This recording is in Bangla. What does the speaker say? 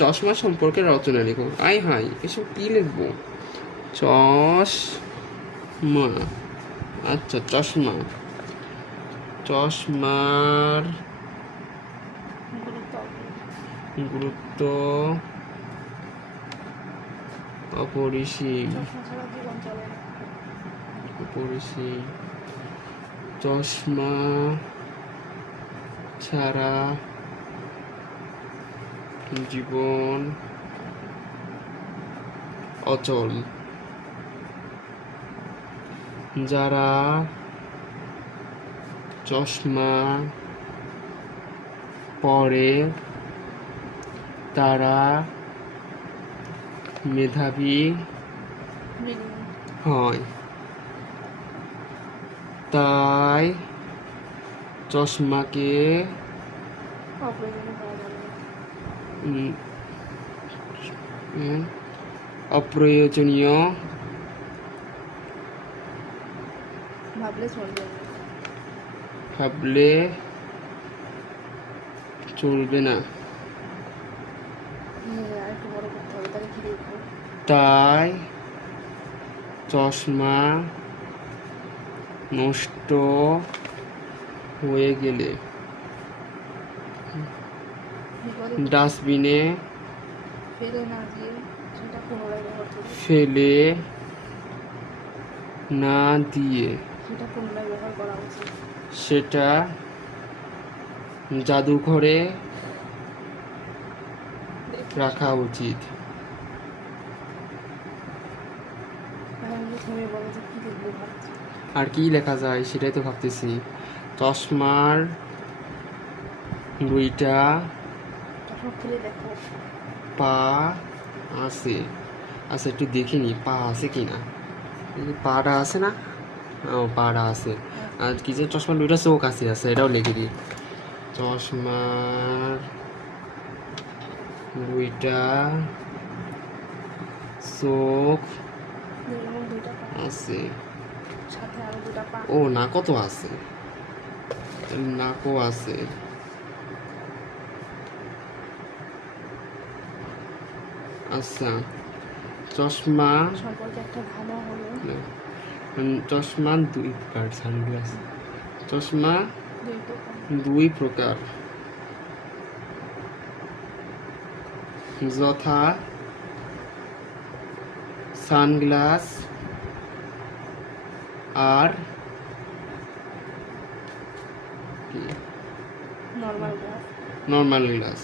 চশমা সম্পর্কে রচনা লিখো। আই হাই, এসব কি লিখবো? চশমা, আচ্ছা চশমা, চশমার গুরুত্ব অপরিসীম, অপরিসীম। চশমা ছাড়া জীবন অচল। যারা চশমা পরে তারা মেধাবী হয়, তাই চশমাকে অপ্রয়োজনীয় ভাবলে চলবে না। তাই চশমা নষ্ট হয়ে গেলে ডাস্টবিনে ফেলে না দিয়ে সেটা জাদুঘরে রাখা উচিত। আর কি লেখা যায় সেটাই তো ভাবতেছি। চশমার দুইটা পা আছে, আচ্ছা একটু দেখিনি পা আছে কিনা। পাটা আছে না? ও পাটা আছে। আর কি যে চশমার দুইটা চোখ আছে, আছে এটাও লিখে দিই। চশমার দুইটা চোখ আছে। ও নাকও তো আছে, নাকও আছে। আচ্ছা চশমা চশমা দুই প্রকার, সানগ্লাস। চশমা দুই প্রকার, যথা সানগ্লাস আর নর্মাল গ্লাস।